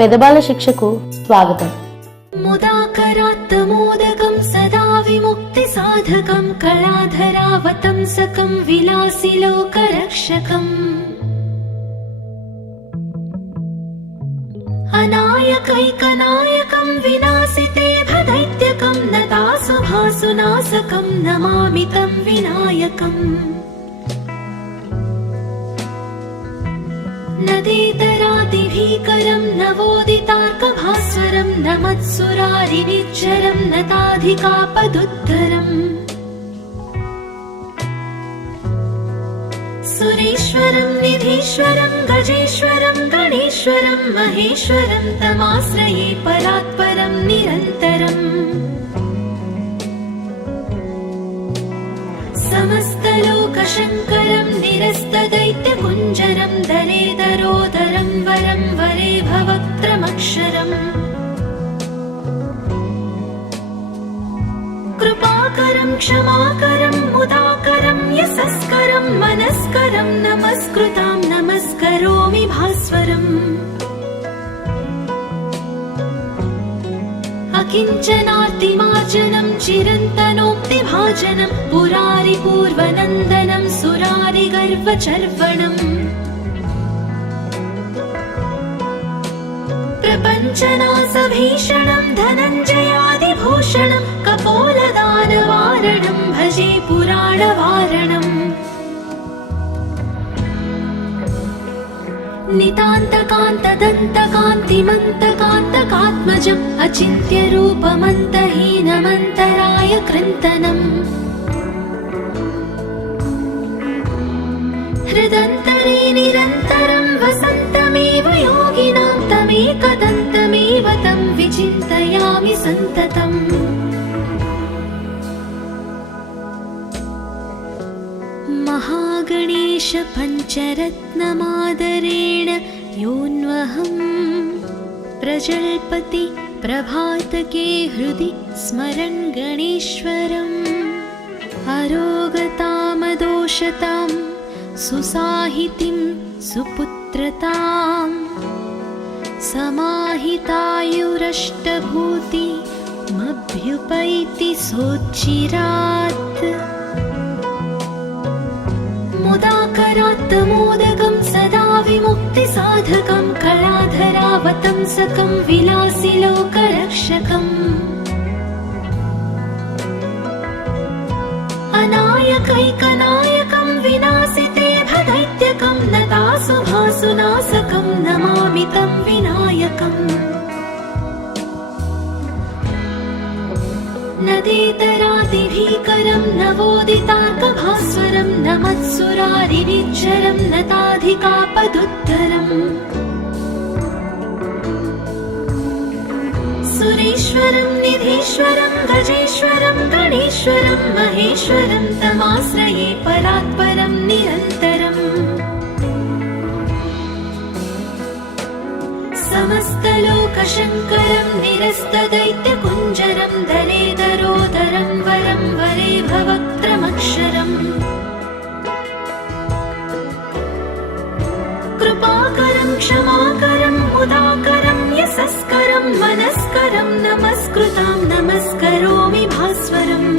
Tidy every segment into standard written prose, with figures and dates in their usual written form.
పెదబాల శిక్షకు స్వాగతం. मुदाकरात्तमोदकं सदा विमुक्तिसाधकं कलाधरावतंसकं विलासिलोकरक्षकम् अनायकैकनायकं विनाशिते भदैत्यकं नतासुभासुनाशकं नमामि तं विनायकम् नदीतरादिभीकरं नवोदितार्कभास्वरं नमत्सुरारिनिच्चरं नताधिकापदुद्धरम् सुरेश्वरं निधीश्वरं गजेश्वरं गणेश्वरं महेश्वरं तमाश्रये परात्परं निरन्तरम् समस्तलोकशङ्करं निरस्तदैत्यकुञ्जरं दरेदरोदरं वरं वरे भवक्त्रमक्षरम् कृपाकरं क्षमाकरं मुदाकरं यशस्करं मनस्करं नमस्कृतां नमस्करोमि भास्वरम् अकिञ्चनार्तिमार्जनं चिरन्तनोक्तिभाजनं पुरारिपूर्वनन्दनं सुरारिगर्वचर्वणम् प्रपञ्चनासभीषणं धनञ्जयादिभूषणं कपोलदानवारणं भजे पुराणवारणम् नितान्तकान्तदन्तकान्तिमन्तकान्तकात्मजम् अचिन्त्यरूपमन्तहीनमन्तराय कृन्तनम् हृदन्तरे निरन्तरं वसन्तमेव योगिनां तमेकदन्तमेव तं विचिन्तयामि सन्ततम् महागणेश पञ्चरत्नमादरेण योऽन्वहं प्रजल्पति प्रभातके हृदि स्मरन् गणेश्वरम् अरोगतामदोषतां सुसाहितिं सुपुत्रतां समाहितायुरष्टभूतिमभ्युपैति सोच्चिरात् मुदाकरात्तमोदकं सदा विमुक्तिसाधकं कलाधरावतंसकं विलासिलोकरक्षकम् अनायकैकनायकं विनाशिते भदैत्यकं नतासुभासुनाशकं नमामि तं विनायकम् नदीतरादिभीकरं नवोदितार्कभास्वरं नमत्सुरारिनिच्चरं नताधिकापदुद्धरम् सुरेश्वरं निधीश्वरं गजेश्वरं गणेश्वरं महेश्वरं तमाश्रये परात्परं निरन्तरम् समस्तलोकशङ्करं निरस्तदैत्यकुञ्जरं दरेदरोदरं वरं वरे भवक्त्रमक्षरम् कृपाकरं क्षमाकरं मुदाकरं यशस्करं मनस्करं नमस्कृतां नमस्करोमि भास्वरम्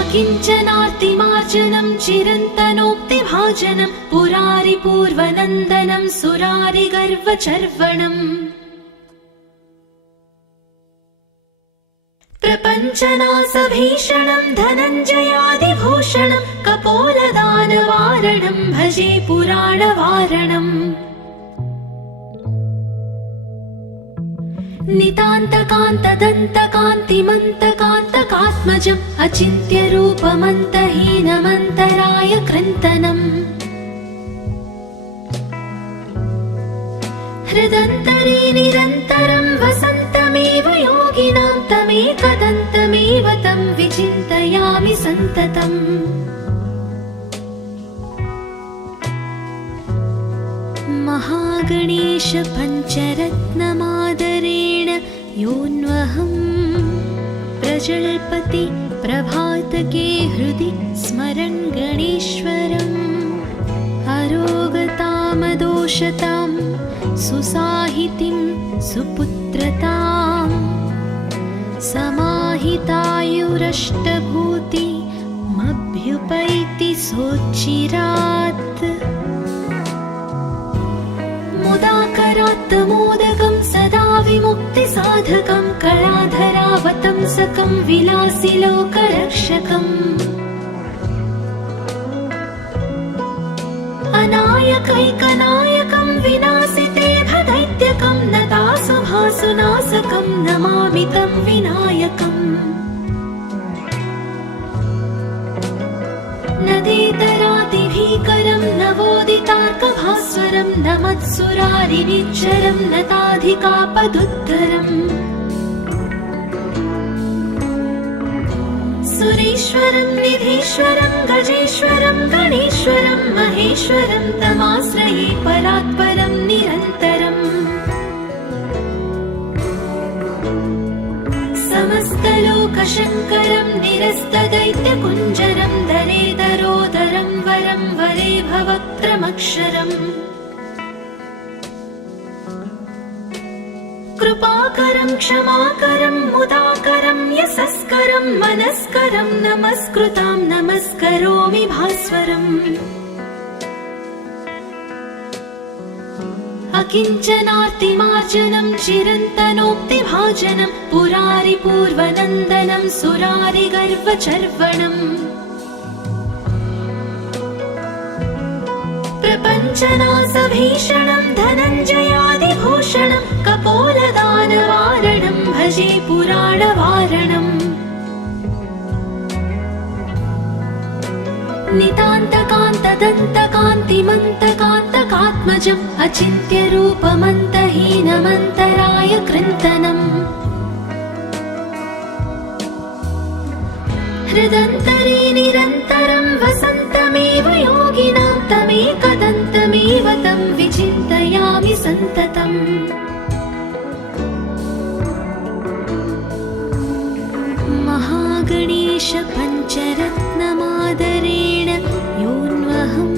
अकिञ्चनार्तिमार्जनं चिरन्तनोक्तिभाजनं पुरारिपूर्वनन्दनं सुरारिगर्वचर्वणम् प्रपञ्चनासभीषणं धनञ्जयादिभूषणं कपोलदानवारणं भजे पुराणवारणम् नितान्तकान्तदन्तकान्तिमन्तकान्तकात्मजम् अचिन्त्यरूपमन्तहीनमन्तराय कृन्तनम् हृदन्तरे निरन्तरं वसन्तमेव योगिनां तमेकदन्तमेव तं विचिन्तयामि सन्ततम् महागणेश पञ्चरत्नमादरेण योऽन्वहं प्रजल्पति प्रभातके हृदि स्मरन् गणेश्वरम् अरोगतामदोषतां दोषतां सुसाहितिं सुपुत्रताम् समाहितायुरष्टभूतिमभ्युपैति सोच्चिरात् मुदाकरात्तमोदकं सदा विमुक्तिसाधकं कलाधरावतंसकं विलासिलोकरक्षकम् अनायकैकनायकं विनाशितेभदैत्यकं नतासुभासुनाशकं नमामि तं विनायकम् नदीतरातिभीकरं नवोदितार्कभास्वरं नमत्सुरारिनिच्चरं नताधिकापदुद्धरम् सुरेश्वरं निधीश्वरं गजेश्वरं गणेश्वरं महेश्वरं तमाश्रये परात्परं निरन्तरम् समस्तलोकशङ्करं निरस्तदैत्यकुञ्जरं दरेदरोदरं वरं वरे भवक्त्रमक्षरम् कृपाकरं क्षमाकरं मुदाकरं यशस्करं मनस्करं नमस्कृतां नमस्करोमि भास्वरम् अकिञ्चनार्तिमार्जनं चिरन्तनोक्तिभाजनं पुरारिपूर्वनन्दनं सुरारिगर्वचर्वणम् प्रपञ्चनासभीषणं धनञ्जयादिभूषणं कपोलदानवारणं भजे पुराणवारणम् नितान्तकान्तदन्तकान्तिमन्तकान्तकात्मजम् अचिन्त्यरूपमन्तहीनमन्तराय कृन्तनम् हृदन्तरे निरन्तरं वसन्तमेव योगिनां तमेकदन्तमेव तं विचिन्तयामि सन्ततम् महागणेश पञ्चरत्नमादरेण योऽन्वहं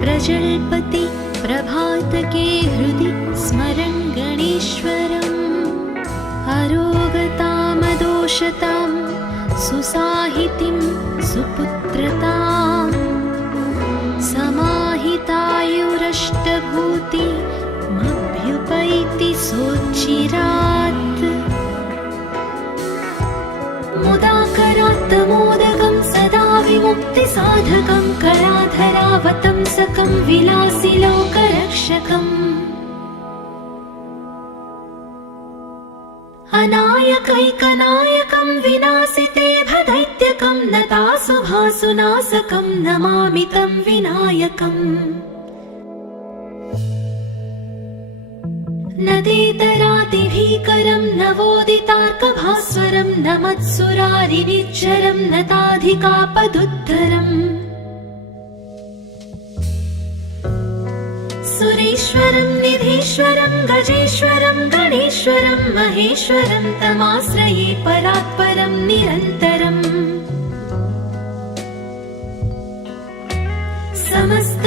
प्रजल्पति प्रभातके हृदि स्मरन् गणेश्वरम् अरोगतामदोषतां सुसाहितिं सुपुत्रताम् समाहितायुरष्टभूतिमभ्युपैति सोच्चिरात् मुदाकरात्तमोदकं सदा विमुक्तिसाधकं कलाधरावतंसकं विलासिलोकरक्षकम् अनायकैकनायकं विनाशितेभदैत्यकं नतासुभासुनाशकं नमामि तं विनायकम् नदीतरातिभीकरं नवोदितार्कभास्वरं नमत्सुरारिनिच्चरं नताधिकापदुद्धरम् सुरेश्वरं निधीश्वरं गजेश्वरं गणेश्वरं महेश्वरं तमाश्रये परात्परं निरन्तरम्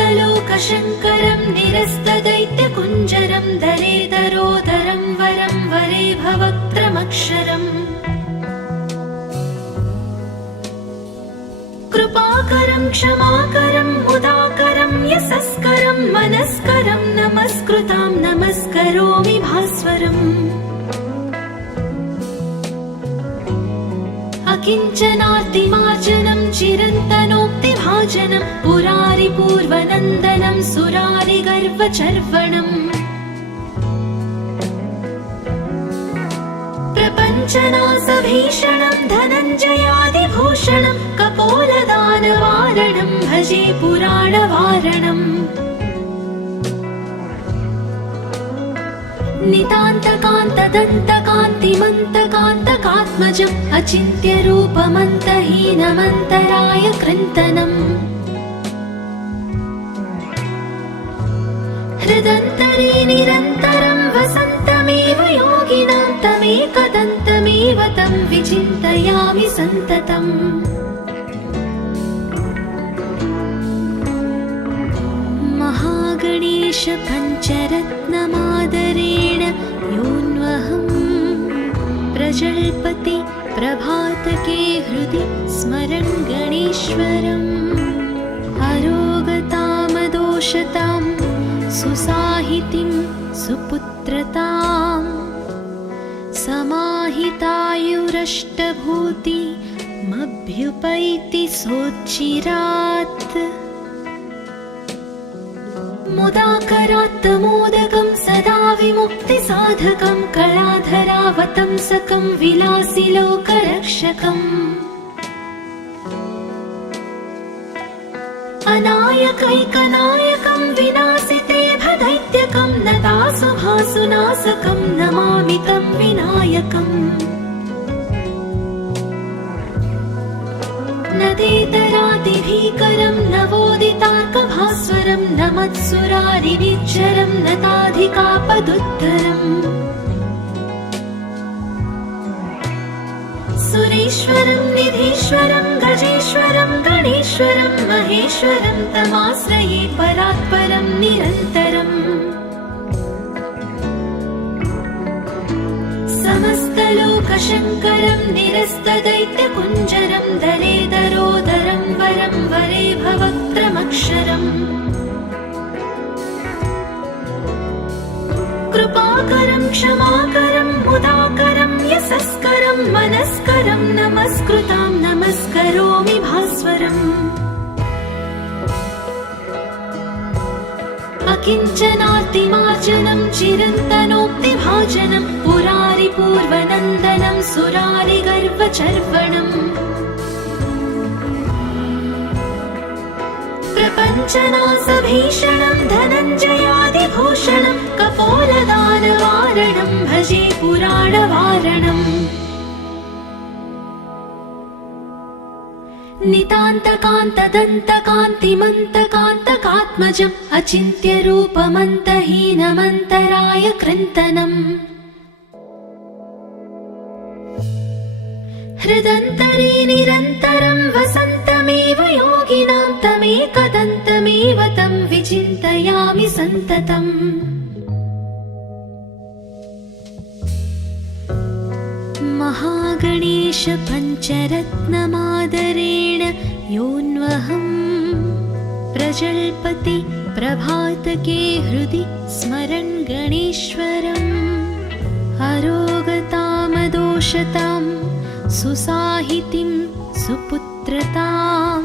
समस्तलोकशङ्करं निरस्तदैत्यकुञ्जरं दरेदरोदरं वरं वरे भवक्त्रमक्षरम् कृपाकरं क्षमाकरं मुदाकरं यशस्करं मनस्करं नमस्कृतां नमस्करोमि भास्वरम् अकिञ्चनार्तिमार्जनं चिरन्तनोक्तिभाजनं पुरारिपूर्वनन्दनं सुरारिगर्वचर्वणम् प्रपञ्चनासभीषणं धनञ्जयादिभूषणं कपोलदानवारणं भजे पुराणवारणम् नितान्तकान्तदन्तकान्तिमन्तकान्तकात्मजम् अचिन्त्यरूपमन्तहीनमन्तराय कृन्तनम् हृदन्तरे निरन्तरं वसन्तमेव योगिनां तमेकदन्तमेव तं विचिन्तयामि सन्ततम् महा महागणेश पञ्चरत्नमादरेण योऽन्वहं प्रजल्पति प्रभातके हृदि स्मरन् गणेश्वरम् अरोगतामदोषतां सुसाहितिं सुपुत्रतां समाहितायुरष्टभूतिमभ्युपैति सोच्चिरात् मुदाकरात्तमोदकं सदा विमुक्तिसाधकं कलाधरावतंसकं विलासिलोकरक्षकम् अनायकैकनायकं विनाशितेभदैत्यकं नतासुभासुनाशकं नमामि तं विनायकम् नदेतरादिभीकरं नवोदितार्कभास्वरं नमत्सुरारिनिच्चरं नताधिकापदुत्तरम् सुरेश्वरं निधीश्वरं गजेश्वरं गणेश्वरं महेश्वरं तमाश्रये परात्परं निरन्तरम् समस्तलोकशङ्करं निरस्तदैत्यकुञ्जरं दरेदरोदरं वरं वरे भवक्त्रमक्षरम् कृपाकरं क्षमाकरं मुदाकरं यशस्करं मनस्करं नमस्कृतां नमस्करोमि भास्वरम् अकिञ्चनातिमार्जनं चिरन्तनोक्तिभाजनं पुरारिपूर्वनन्दनं सुरारिगर्वचर्वणम् प्रपञ्चनासभीषणं धनञ्जयादिभूषणं कपोलदानवारणं भजे पुराणवारणम् नितान्तकान्तदन्तकान्तिमन्तकान्तकात्मजम् अचिन्त्यरूपमन्तहीनमन्तराय कृन्तनम् हृदन्तरे निरन्तरं वसन्तमेव योगिनां तमेकदन्तमेव तं विचिन्तयामि सन्ततम् महागणेश पञ्चरत्नमादरेण योऽन्वहं प्रजल्पति प्रभातके हृदि स्मरन् गणेश्वरम् अरोगतामदोषतां सुसाहितिं सुपुत्रतां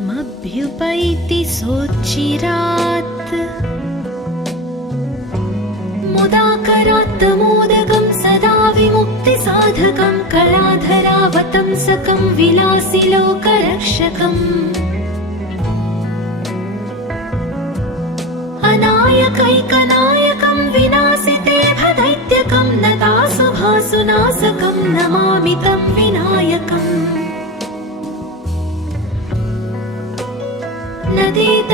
समाहितायुरष्टभूतिमभ्युपैति सोच्चिरात् मुदाकरात्तमोदकं सदा विमुक्तिसाधकं कलाधरावतंसकं विलासिलोकरक्षकम् अनायकैकनायकं विनाशितेभदैत्यकं नतासुभासुनाशकं नमामि तं विनायकम्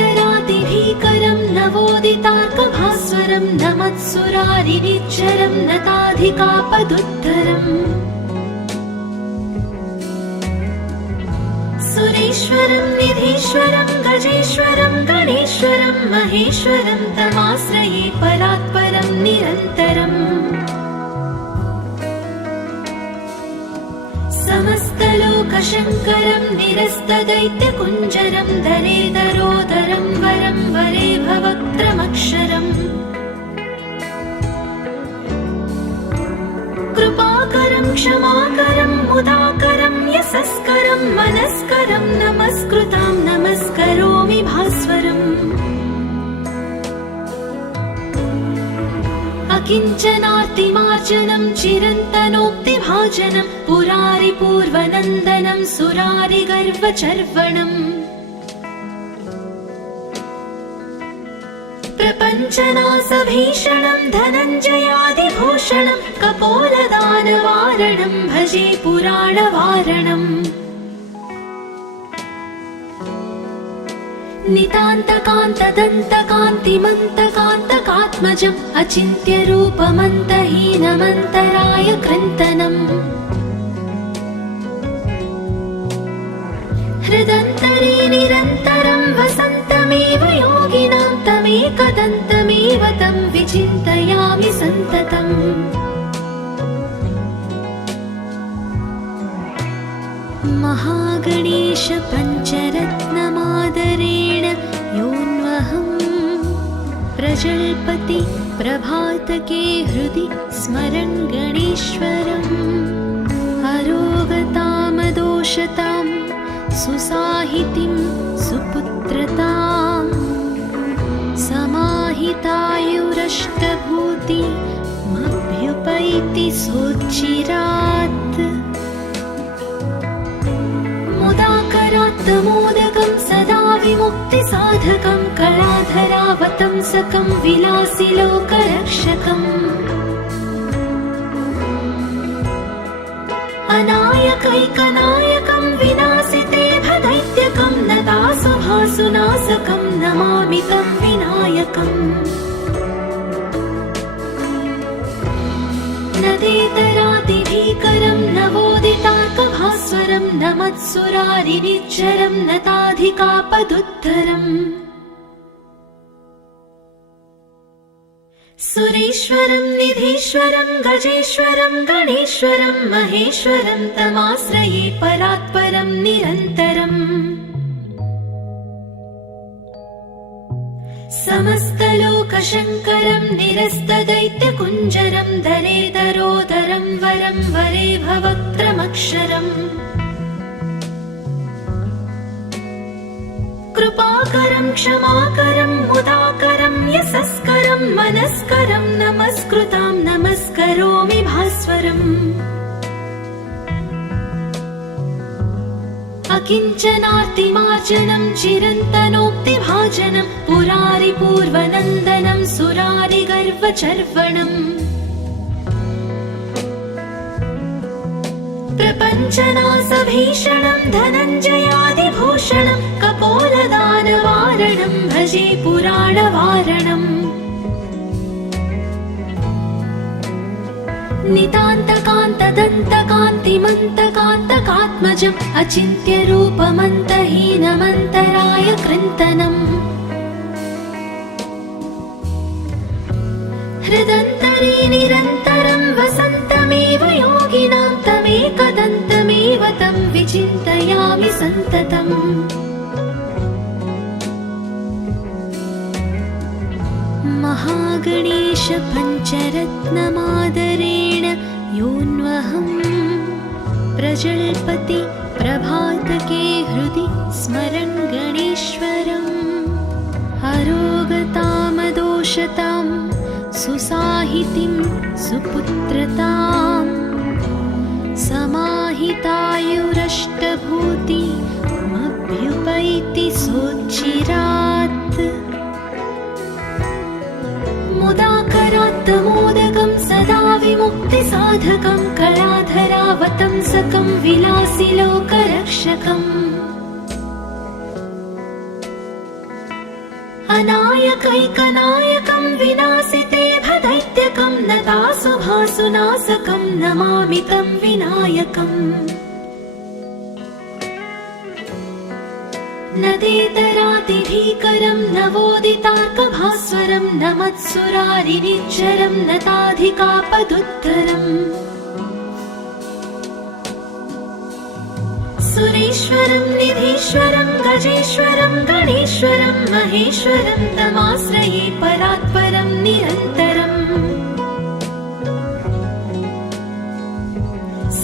नदेतरादिभीकरं नवोदितार्कभास्वरं नमत्सुरारिनिच्चरं नताधिकापदुत्तरम् सुरेश्वरं निधीश्वरं गजेश्वरं गणेश्वरं महेश्वरं तमाश्रये परात्परं निरन्तरम् समस्तलोकशङ्करं निरस्तदैत्यकुञ्जरं दरेदरोदरं वरं वरे भवक्त्रमक्षरम् कृपाकरं क्षमाकरं मुदाकरं यशस्करं मनस्करं नमस्कृतां नमस्करोमि भास्वरम् अकिञ्चनातिमार्जनं चिरन्तनोक्तिभाजनं पुरारिपूर्वनन्दनं सुरारिगर्वचर्वणम् प्रपञ्चनासभीषणं धनञ्जयादिभूषणं कपोलदानवारणं भजे पुराणवारणम् नितान्तकान्तदन्तकान्तिमन्तकान्तकात्मजम् अचिन्त्यरूपमन्तहीनमन्तराय कृन्तनम् हृदन्तरे निरन्तरं वसन्तमेव योगिनां तमेकदन्तमेव तं विचिन्तयामि सन्ततम्। महागणेश पञ्चरत्नमादरेण योऽन्वहं प्रजल्पति प्रभातके हृदि स्मरन् गणेश्वरम्। अरोगतामदोषतां सुसाहितिं सुपुत्रतां समाहितायुरष्टभूतिमभ्युपैति सोच्चिरात्। मुदाकरात्तमोदकं सदा विमुक्तिसाधकं कलाधरावतंसकं विलासिलोकरक्षकम्। अनायकैकनायकं विनाशिते भदैत्यकं नतासुभासुनाशकं नमामि तं विनायकम्। नदेतरादिभीकरं नवोदितार्कभास्वरं नमत्सुरारिनिच्चरं नताधिकापदुद्धरम्। सुरेश्वरं निधीश्वरं गजेश्वरं गणेश्वरं महेश्वरं तमाश्रये परात्परं निरन्तरम्। समस्तलोकशङ्करं निरस्तदैत्यकुञ्जरं दरेदरोदरं वरं वरे भवक्त्रमक्षरम्। कृपाकरं क्षमाकरं मुदाकरं यशस्करं मनस्करं नमस्कृतां नमस्करोमि भास्वरम्। अकिञ्चनार्तिमार्जनं चिरन्तनोक्तिभाजनं पुरारिपूर्वनन्दनं सुरारिगर्वचर्वणम्। प्रपञ्चनासभीषणं धनञ्जयादिभूषणं कपोलदानवारणं भजे पुराणवारणम्। नितान्तकान्तदन्तकान्तिमन्तकान्तकात्मजम् अचिन्त्यरूपमन्तहीनमन्तराय कृन्तनम्। हृदन्तरे निरन्तरं वसन्तमेव योगिनां तमेकदन्तमेव तं विचिन्तयामि सन्ततम्। महागणेश पञ्चरत्नमादरेण योऽन्वहं प्रजल्पति प्रभातके हृदि स्मरन् गणेश्वरम्। अरोगतामदोषतां सुसाहितिं सुपुत्रतां समाहितायुरष्टभूतिमभ्युपैति सोच्चिरात्। मुदाकरात्तमोदकं सदा विमुक्तिसाधकं कलाधरावतंसकं विलासिलोकरक्षकम्। अनायकैकनायकं विनाशिते भदैत्यकं नतासुभासुनाशकं नमामि तं विनायकम्। नदेतरादिभीकरं नवोदितार्कभास्वरं नमत्सुरारिनिच्चरं नताधिकापदुद्धरम्। सुरेश्वरं निधीश्वरं गजेश्वरं गणेश्वरं महेश्वरं तमाश्रये परात्परं निरन्तरम्।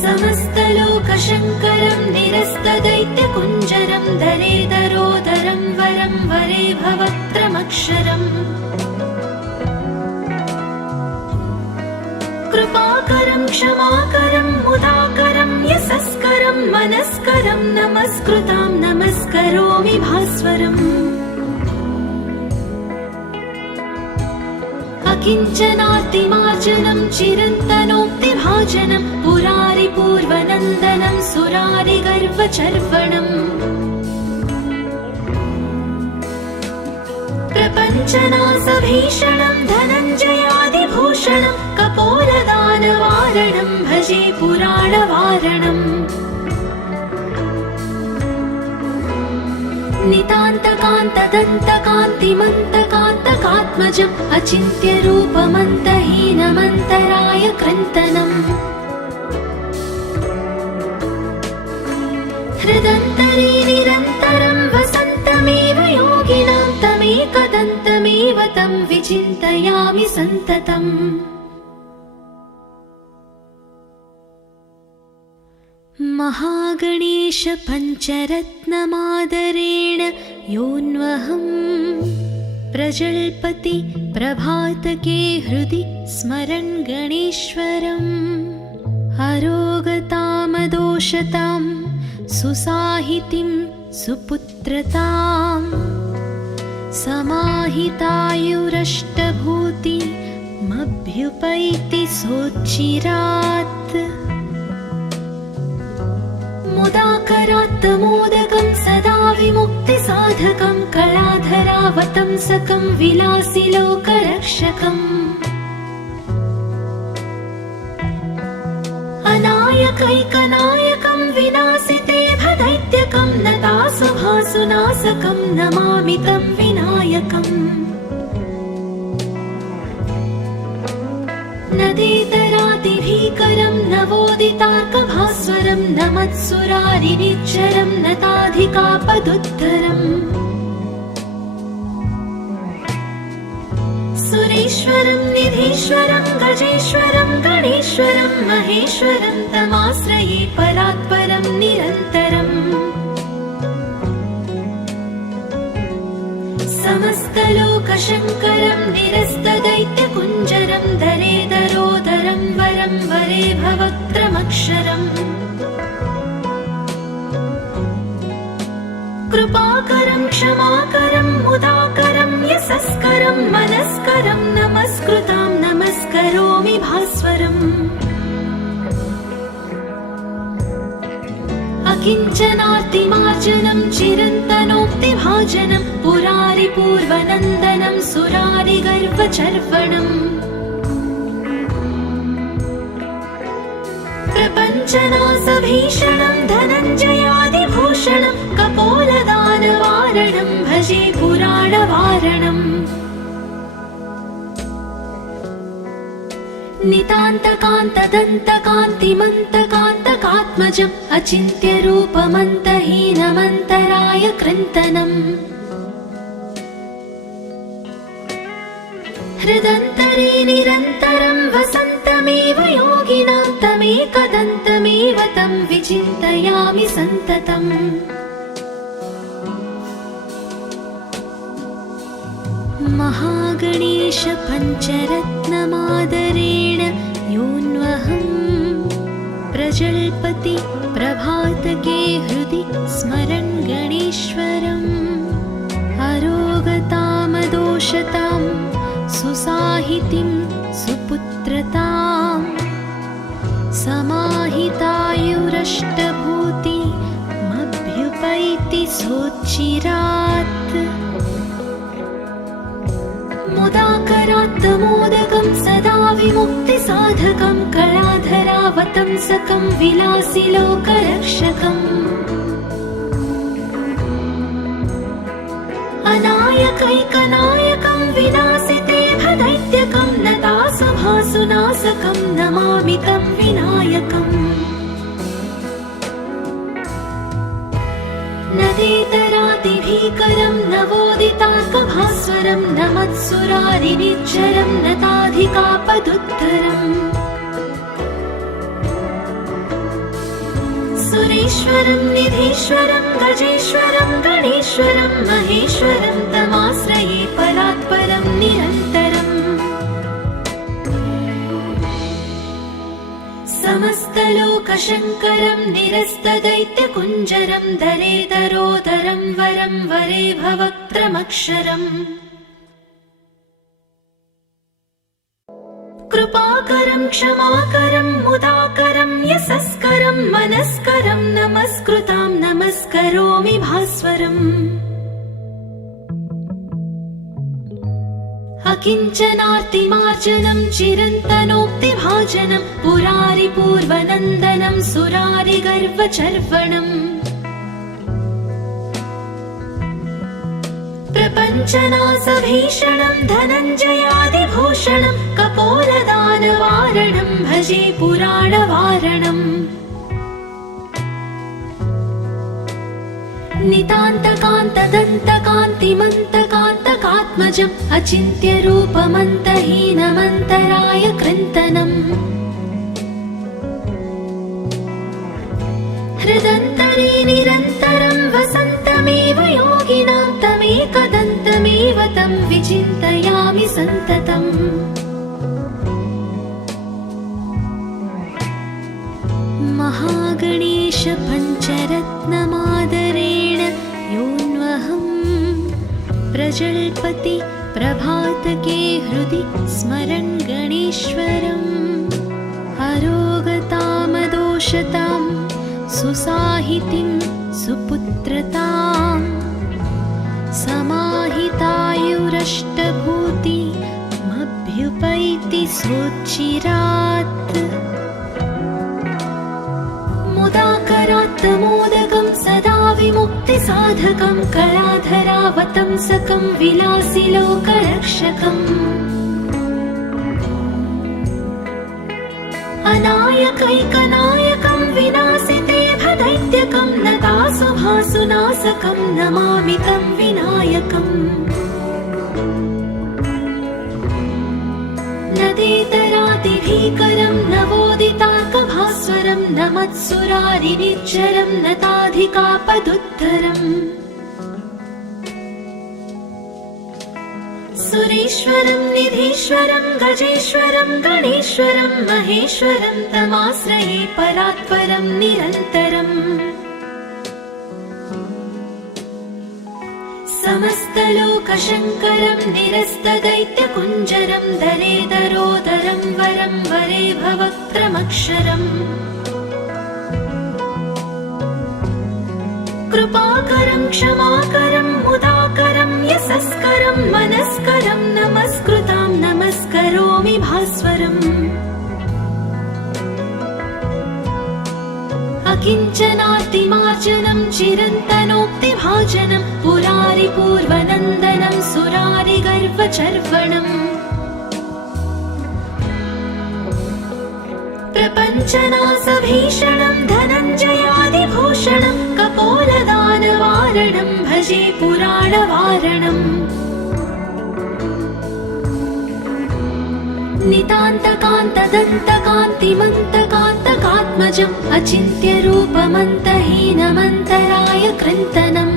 समस्तलोकशङ्करं निरस्तदैत्यकुञ्जरं दरेदरोदरं वरं वरे भवक्त्रमक्षरम्। कृपाकरं क्षमाकरं मुदाकरं यशस्करं मनस्करं नमस्कृतां नमस्करोमि भास्वरम्। अकिञ्चनार्तिमार्जनं चिरन्तनोक्तिभाजनं पुरारिपूर्वनन्दनं सुरारिगर्वचर्वणम्। प्रपञ्चनासभीषणं धनञ्जयादिभूषणं कपोलदानवारणं भजे पुराणवारणम्। नितान्तकान्तदन्तकान्तिमन्तकान्तकात्मजम् अचिन्त्यरूपमन्तहीनमन्तराय कृन्तनम् हृदन्तरे निरन्तरं वसन्तमेव योगिनां तमेकदन्तमेव तं विचिन्तयामि सन्ततम् महागणेश पञ्चरत्नमादरेण योऽन्वहं प्रजल्पति प्रभातके हृदि स्मरन् गणेश्वरम् अरोगतामदोषतां सुसाहितिं सुपुत्रतां समाहितायुरष्टभूतिमभ्युपैति सोच्चिरात् मुदाकरात्तमोदकं सदा विमुक्तिसाधकं कलाधरावतंसकं विलासिलोकरक्षकम् अनायकैकनायकं विनाशिते भदैत्यकं नतासुभासुनाशकं नमामि तं विनायकम् नदेतरातिभीकरं नवोदितार्कभास्वरं नमत्सुरारिनिच्चरं नताधिकापदुत्तरम् सुरेश्वरं निधीश्वरं गजेश्वरं गणेश्वरं महेश्वरं तमाश्रये परात्परं निरन्तरम् समस्तलोकशङ्करं निरस्तदैत्यकुञ्जरं दरेदरोदरं वरं वरे भवक्त्रमक्षरम् कृपाकरं क्षमाकरं मुदाकरं यशस्करं मनस्करं नमस्कृतां नमस्करोमि भास्वरम् अकिञ्चनार्तिमार्जनं चिरन्तनोक्तिभाजनं पुरारिपूर्वनन्दनं सुरारिगर्वचर्वणम् प्रपञ्चनासभीषणं धनञ्जयादिभूषणं कपोलदानवारणं भजे पुराणवारणम् नितान्तकान्तदन्तकान्तिमन्तकान्तकात्मजम् अचिन्त्यरूपमन्तहीनमन्तराय कृन्तनम् हृदन्तरे निरन्तरं वसन्तमेव योगिनां तमेकदन्तमेव तं विचिन्तयामि सन्ततम् महागणेश पञ्चरत्नमादरेण योऽन्वहं प्रजल्पति प्रभातके हृदि स्मरन् गणेश्वरम् अरोगतामदोषतां सुसाहितिं सुपुत्रतां समाहितायुरष्टभूतिमभ्युपैति सोच्चिरात् मुदाकरात्तमोदकं सदा विमुक्तिसाधकं कलाधरावतंसकं विलासिलोकरक्षकम् अनायकैकनायकं विनाशिते भदैत्यकं नतासुभासुनाशकं नमामि तं विनायकम् नदेतरातिभीकरं नवोदितार्कभास्वरं नमत्सुरारिनिच्चरं नताधिकापदुत्तरम् सुरेश्वरं निधीश्वरं गजेश्वरं गणेश्वरं महेश्वरं तमाश्रये परात्परं निरन्तरम् समस्तलोकशङ्करं निरस्तदैत्यकुञ्जरं दरेदरोदरं वरं वरे भवक्त्रमक्षरम् कृपाकरं क्षमाकरं मुदाकरं यशस्करं मनस्करं नमस्कृतां नमस्करोमि भास्वरम् अकिञ्चनार्तिमार्जनं चिरन्तनोक्तिभाजनं पुरारिपूर्वनन्दनं सुरारिगर्वचर्वणम् प्रपञ्चनासभीषणं धनञ्जयादिभूषणं कपोलदानवारणं भजे पुराणवारणम् नितान्तकान्तदन्तकान्तिमन्तकान्तकात्मजम् अचिन्त्यरूपमन्तहीनमन्तराय कृन्तनम् हृदन्तरे निरन्तरं वसन्तमेव योगिनां तमेकदन्तमेव तं विचिन्तयामि सन्ततम् महागणेश पञ्चरत्नमादरेण योऽन्वहं प्रजल्पति प्रभातके हृदि स्मरन् गणेश्वरम् अरोगतामदोषतां सुसाहितिं सुपुत्रतां समाहितायुरष्टभूतिमभ्युपैति सोच्चिरात् मुदाकरात्तमोदकं सदा विमुक्तिसाधकं कलाधरावतंसकं विलासिलोकरक्षकम् अनायकैकनायकं विनाशितेभदैत्यकं नतासुभासुनाशकं नमामि तं विनायकम् नदेतरातिभीकरं नवोदितार्कभास्वरं नमत्सुरारिनिच्चरं नताधिकापदुद्धरम् सुरेश्वरं निधीश्वरं गजेश्वरं गणेश्वरं महेश्वरं तमाश्रये परात्परं निरन्तरम् समस्तलोकशङ्करं निरस्तदैत्यकुञ्जरं दरेदरोदरं वरं वरे भवक्त्रमक्षरम् कृपाकरं क्षमाकरं मुदाकरं यशस्करं मनस्करं नमस्कृतां नमस्करोमि भास्वरम् अकिञ्चनातिमार्जनं चिरन्तनोक्तिभाजनं पुरारिपूर्वनन्दनं सुरारिगर्वचर्वणम् प्रपञ्चनासभीषणं धनञ्जयादिभूषणं कपोलदानवारणं भजे पुराणवारणम् नितान्तकान्तदन्तकान्तिमन्तकान्तकात्मजम् अचिन्त्यरूपमन्तहीनमन्तराय कृन्तनम्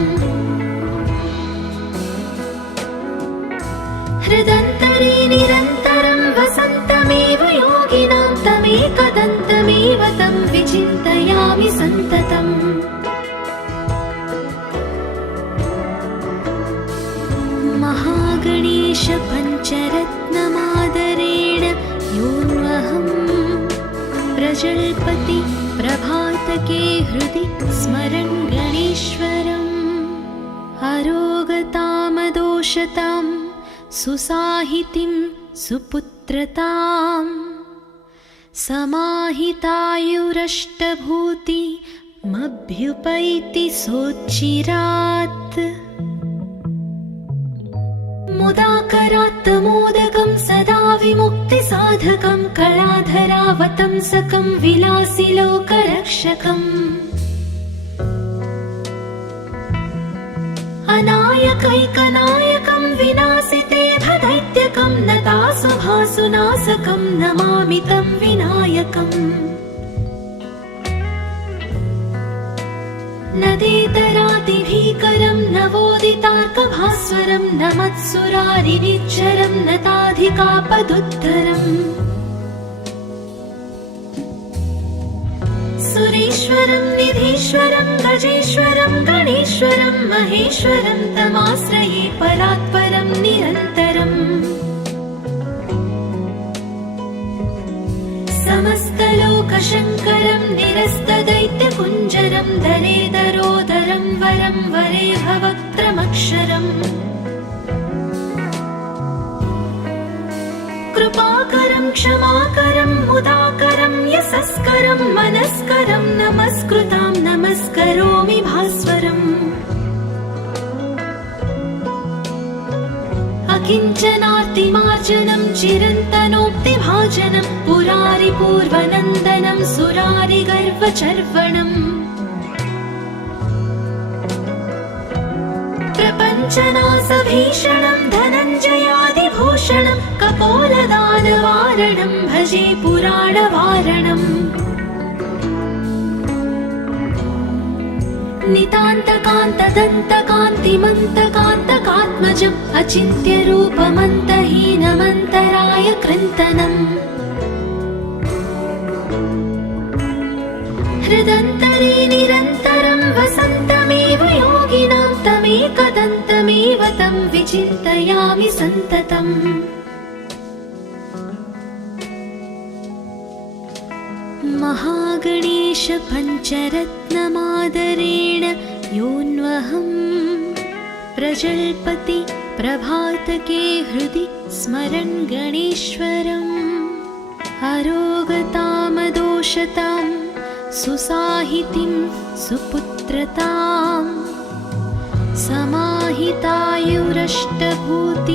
हृदन्तरे निरन्तरं वसन्तमेव योगिनां तमेकदन्तमेव तं विचिन्तयामि सन्ततम् महागणेश पञ्चरत्नमादरेण योऽन्वहं प्रजल्पति प्रभातके हृदि स्मरन् गणेश्वरम् अरोगतामदोषतां सुसाहितिं सुपुत्रतां समाहितायुरष्टभूतिमभ्युपैति सोच्चिरात् मुदाकरात्तमोदकं सदा विमुक्तिसाधकं कलाधरावतंसकं विलासिलोकरक्षकम् अनायकैकनायकं विनाशितेभदैत्यकं नतासुभासुनाशकं नमामि तं विनायकम् नदेतरातिभीकरं नवोदितार्कभास्वरं नमत्सुरारिनिच्चरं नताधिकापदुद्धरम् सुरेश्वरं निधीश्वरं गजेश्वरं गणेश्वरं महेश्वरं तमाश्रये परात्परं निरन्तरम् समस्तलोकशङ्करं निरस्तदैत्यकुञ्जरं दरेदरोदरं वरं वरे भवक्त्रमक्षरम् कृपाकरं क्षमाकरं मुदाकरं यशस्करं मनस्करं नमस्कृतां नमस्करोमि भास्वरम् प्रपञ्चनार्तिमार्जनं चिरन्तनोक्तिभाजनं पुरारिपूर्वनन्दनं सुरारिगर्वचर्वणम् प्रपञ्चनासभीषणं धनञ्जयादिभूषणं कपोलदानवारणं भजे पुराणवारणम् नितान्तकान्तदन्तकान्तिमन्तकान्तकात्मजम् अचिन्त्यरूपमन्तहीनमन्तराय कृन्तनम् हृदन्तरे निरन्तरं वसन्तमेव योगिनां तमेकदन्तमेव तं विचिन्तयामि सन्ततम् महागणेश पञ्चरत्नमादरेण योऽन्वहं प्रजल्पति प्रभातके हृदि स्मरन् गणेश्वरम् अरोगतामदोषतां सुसाहितिं सुपुत्रतां समाहितायुरष्टभूति